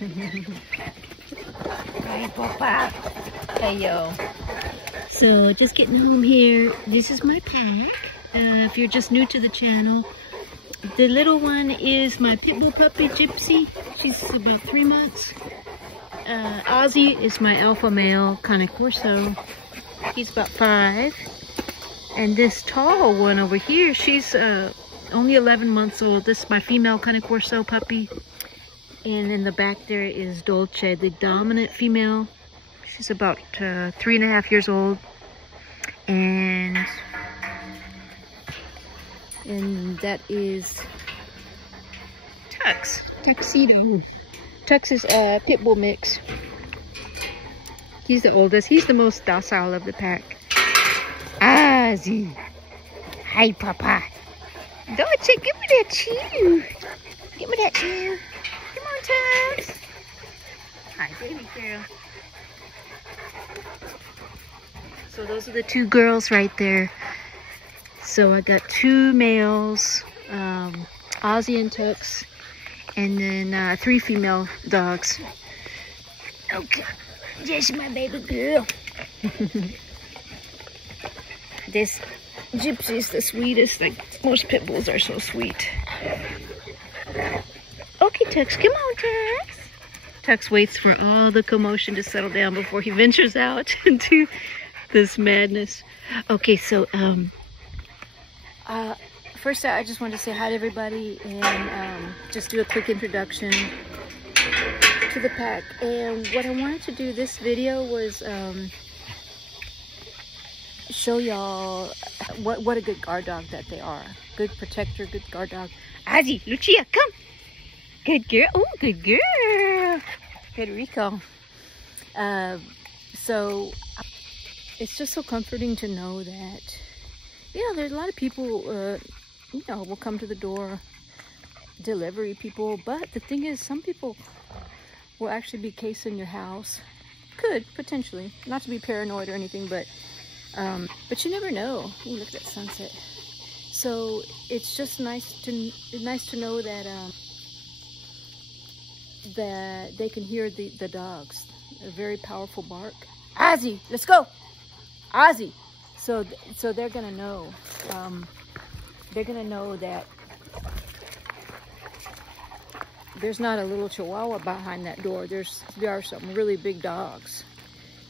Hi, Papa. Hey, yo. So, just getting home here. This is my pack. If you're just new to the channel, the little one is my pit bull puppy, Gypsy. She's about 3 months. Ozzy is my alpha male, Cane Corso. He's about 5. And this tall one over here, she's only 11 months old. This is my female Cane Corso puppy. And in the back there is Dolce, the dominant female. She's about 3.5 years old. And that is Tux, Tuxedo. Tux is a pit bull mix. He's the oldest. He's the most docile of the pack. Ozzy. Hi, Papa. Dolce, give me that chew. Give me that chew. Come on, Tux. Hi, baby girl. So those are the 2 girls right there. So I got 2 males, Ozzy and Tux, and then 3 female dogs. Okay, this is my baby girl. This Gypsy is the sweetest. Like most pit bulls are so sweet. Okay, Tux, come on, Tux. Tux waits for all the commotion to settle down before he ventures out into this madness. Okay, so first I just wanted to say hi to everybody and just do a quick introduction to the pack. And what I wanted to do this video was show y'all what a good guard dog that they are. Good protector, good guard dog. Ozzy, Lucia, come. Good girl. Oh, good girl. Federico. So it's just so comforting to know that, yeah, there's a lot of people, you know, will come to the door, delivery people, but the thing is, some people will actually be casing your house. Could, potentially. Not to be paranoid or anything, but you never know. Ooh, look at that sunset. So it's just nice to know that that they can hear the dogs. A very powerful bark. Ozzy, let's go. Ozzy. So they're gonna know. They're gonna know that there's not a little chihuahua behind that door. There are some really big dogs.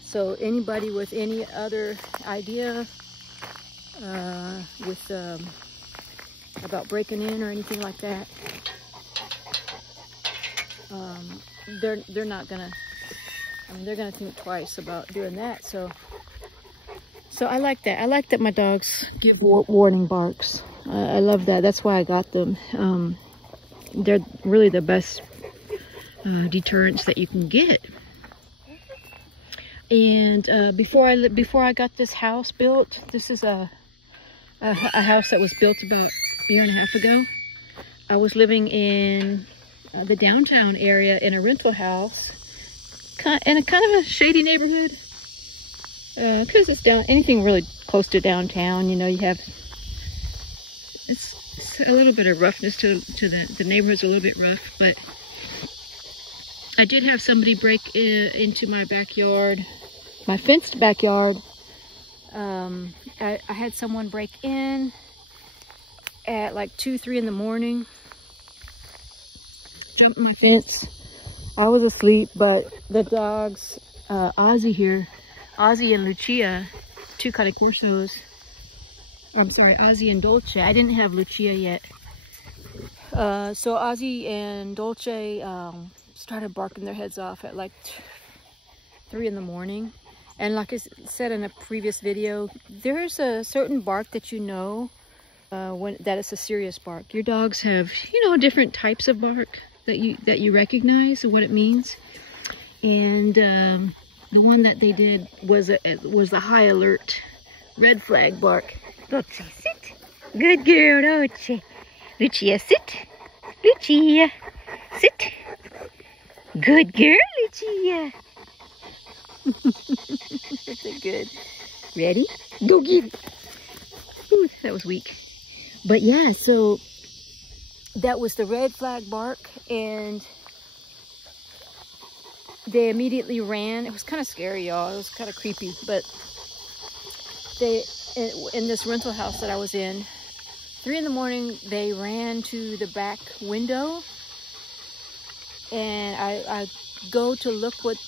So anybody with any other idea about breaking in or anything like that, they're not gonna. I mean, they're gonna think twice about doing that. So I like that. I like that my dogs give warning barks. I love that. That's why I got them. They're really the best deterrents that you can get. And before I got this house built, this is a house that was built about a year and a half ago. I was living in the downtown area in a rental house, in a kind of a shady neighborhood. Because it's anything really close to downtown, you know, you have it's a little bit of roughness to the neighborhood's a little bit rough. But I did have somebody break into my backyard, my fenced backyard. I had someone break in at like 2, 3 in the morning, jump my fence. I was asleep, but the dogs, Ozzy and Lucia, 2 Cane Corsos. I'm sorry, Ozzy and Dolce. I didn't have Lucia yet. So Ozzy and Dolce started barking their heads off at like 3 in the morning. And like I said in a previous video, there's a certain bark that you know that it's a serious bark. Your dogs have, you know, different types of bark that you recognize and what it means. And the one that they did was the high alert red flag bark. Dolce, sit. Good girl, Dolce. Lucia, sit. Lucia, sit. Good girl, Lucia. Good. Ready? Go get it. Ooh, that was weak. But yeah, so that was the red flag bark, and they immediately ran. It was kind of scary, y'all. It was kind of creepy, but they, in this rental house that I was in, 3 in the morning, they ran to the back window, and I go to look what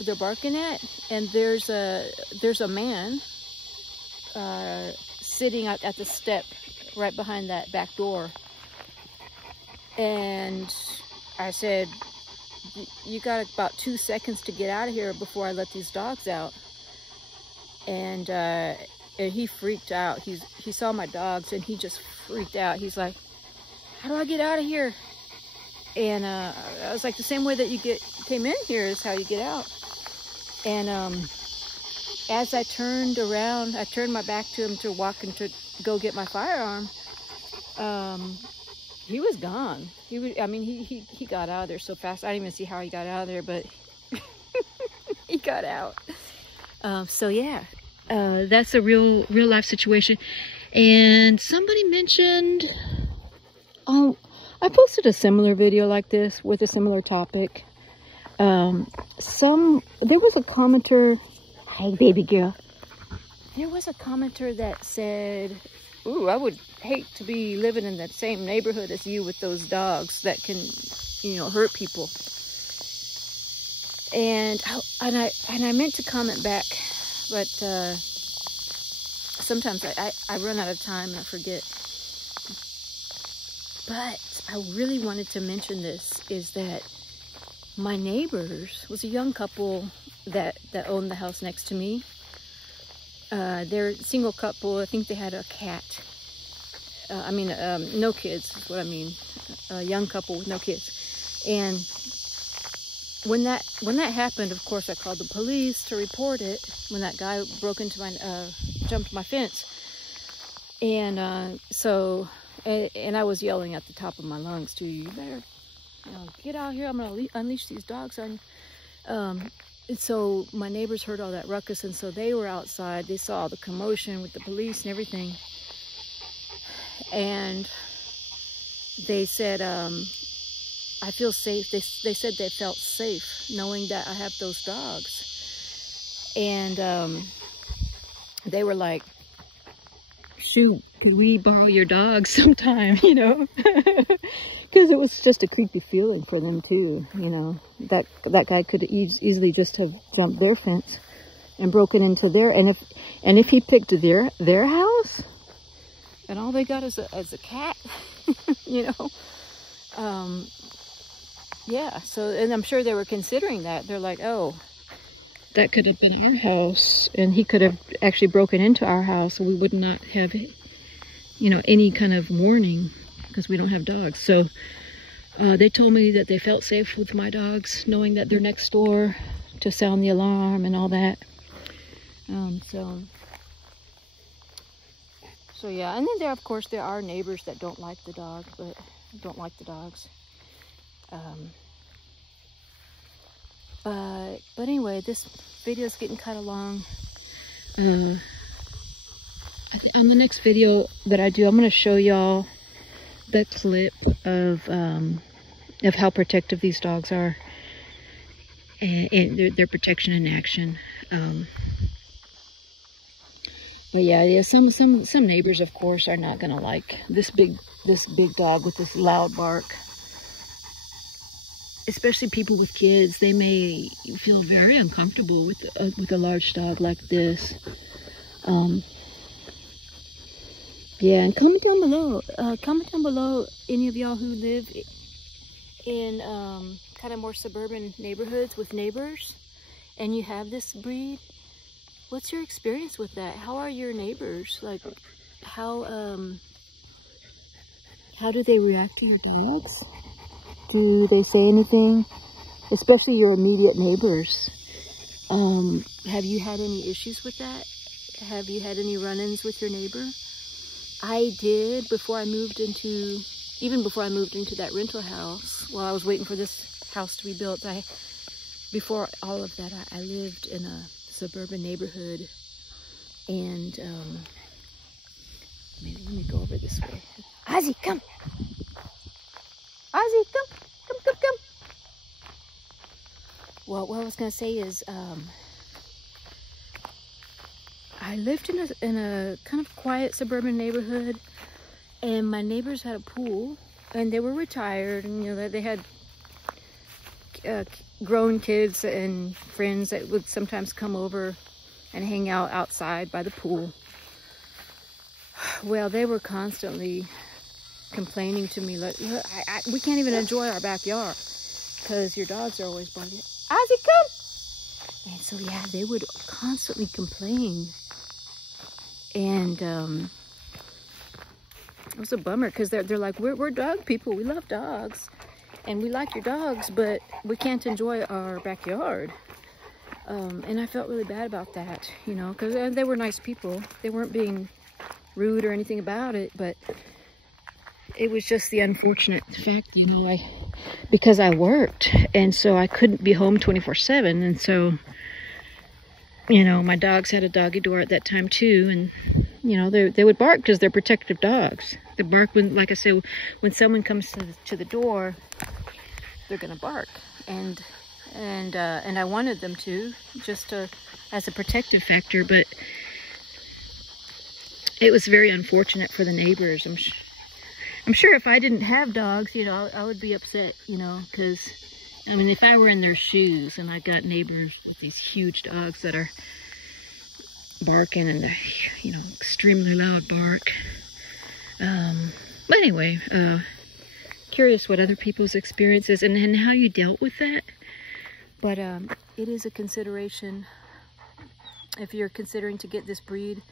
they're barking at, and there's a man sitting at the step right behind that back door. And I said, you got about 2 seconds to get out of here before I let these dogs out. And he freaked out. He saw my dogs and he just freaked out. He's like, how do I get out of here? And I was like, the same way that you came in here is how you get out. And as I turned around, I turned my back to him to walk and to go get my firearm. He was gone. I mean, he got out of there so fast. I didn't even see how he got out of there, but he got out. So yeah, that's a real life situation. And somebody mentioned, oh, I posted a similar video like this with a similar topic. There was a commenter, hey baby girl. There was a commenter that said, ooh, I would hate to be living in that same neighborhood as you with those dogs that can, you know, hurt people. And I meant to comment back, but sometimes I run out of time and I forget. But I really wanted to mention this, is that my neighbors was a young couple that owned the house next to me. They're a single couple. I think they had a cat. No kids is what I mean. A young couple with no kids. And when that happened, of course, I called the police to report it when that guy broke into jumped my fence. And and I was yelling at the top of my lungs too, you better, you know, get out here, I'm gonna unleash these dogs on you. And so my neighbors heard all that ruckus, and so they were outside. They saw the commotion with the police and everything. And they said, I feel safe. They said they felt safe knowing that I have those dogs. And they were like, shoot, can we borrow your dogs sometime, you know? Because it was just a creepy feeling for them too, you know. That guy could easily just have jumped their fence and broken into their, and if he picked their house, and all they got is a cat, you know. Yeah, so, and I'm sure they were considering that. They're like, oh, that could have been our house, and he could have actually broken into our house, so we would not have, you know, any kind of warning, because we don't have dogs. So they told me that they felt safe with my dogs, knowing that they're next door to sound the alarm and all that. So yeah, and then of course there are neighbors that don't like the dogs, but don't like the dogs. But anyway, this video is getting kind of long. On the next video that I do, I'm going to show y'all the clip of how protective these dogs are, and their protection in action. But yeah, some neighbors, of course, are not going to like this big dog with this loud bark. Especially people with kids, they may feel very uncomfortable with a large dog like this. Yeah, and comment down below any of y'all who live in kind of more suburban neighborhoods with neighbors, and you have this breed. What's your experience with that? How are your neighbors? Like, how do they react to your dogs? Do they say anything? Especially your immediate neighbors. Have you had any issues with that? Have you had any run-ins with your neighbor? I did before I moved into, even before I moved into that rental house, while I was waiting for this house to be built. Before all of that, I lived in a suburban neighborhood, and maybe let me go over this way. Ozzy, come! Ozzy, come! Come! Well, what I was gonna say is, I lived in a kind of quiet suburban neighborhood, and my neighbors had a pool, and they were retired, and you know they had grown kids and friends that would sometimes come over and hang out outside by the pool. Well, they were constantly complaining to me, like, we can't even enjoy our backyard because your dogs are always barking. Ozzy, come! And so, yeah, they would constantly complain. And it was a bummer because they're like, we're dog people. We love dogs. And we like your dogs, but we can't enjoy our backyard. And I felt really bad about that, you know, because they were nice people. They weren't being rude or anything about it, but it was just the unfortunate fact, you know, because I worked, and so I couldn't be home 24/7, and so, you know, my dogs had a doggy door at that time too, and you know, they would bark because they're protective dogs. They bark when, like I say, when someone comes to the door, they're gonna bark, and I wanted them to, just as a protective factor, but it was very unfortunate for the neighbors. I'm sure if I didn't have dogs, you know, I would be upset, you know, because, I mean, if I were in their shoes and I got neighbors with these huge dogs that are barking and, you know, extremely loud bark. But anyway, curious what other people's experiences and how you dealt with that. But it is a consideration if you're considering to get this breed.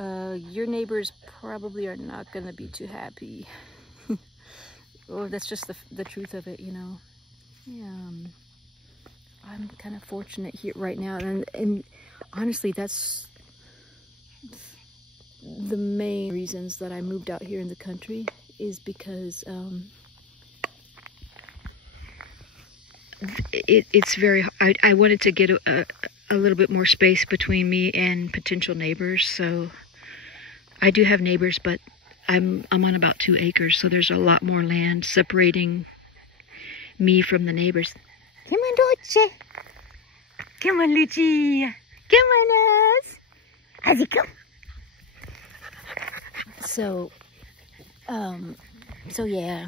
Your neighbors probably are not going to be too happy. Or that's just the truth of it, you know. I'm kind of fortunate here right now, and honestly, that's the main reasons that I moved out here in the country, is because it's very, I wanted to get a little bit more space between me and potential neighbors. So I do have neighbors, but I'm on about 2 acres, so there's a lot more land separating me from the neighbors. Come on, Dolce. Come on, Lucia. Come on, Oz. Ozzy, come. So yeah.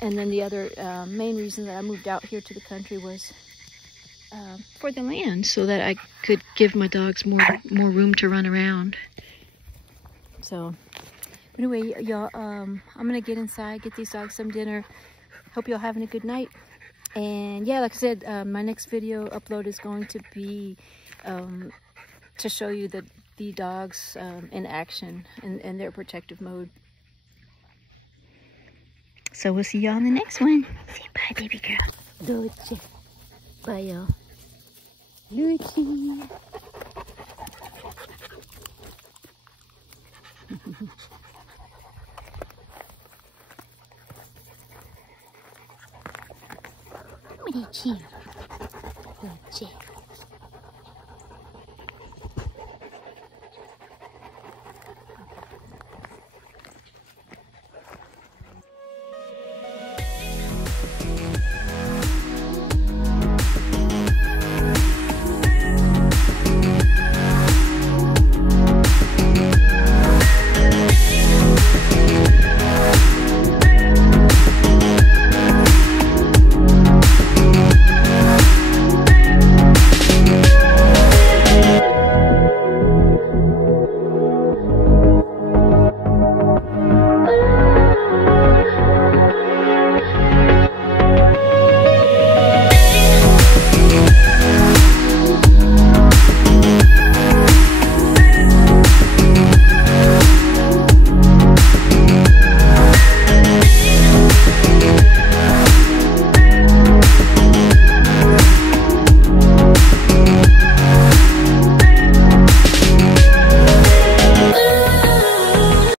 And then the other main reason that I moved out here to the country was for the land, so that I could give my dogs more room to run around. So anyway, y'all, I'm gonna get inside, get these dogs some dinner. Hope y'all having a good night. And yeah, like I said, my next video upload is going to be to show you the dogs in action and their protective mode. So we'll see y'all in the next one. Say bye, baby girl. Dolce. Bye, y'all. Lucy. Dolce. Dolce.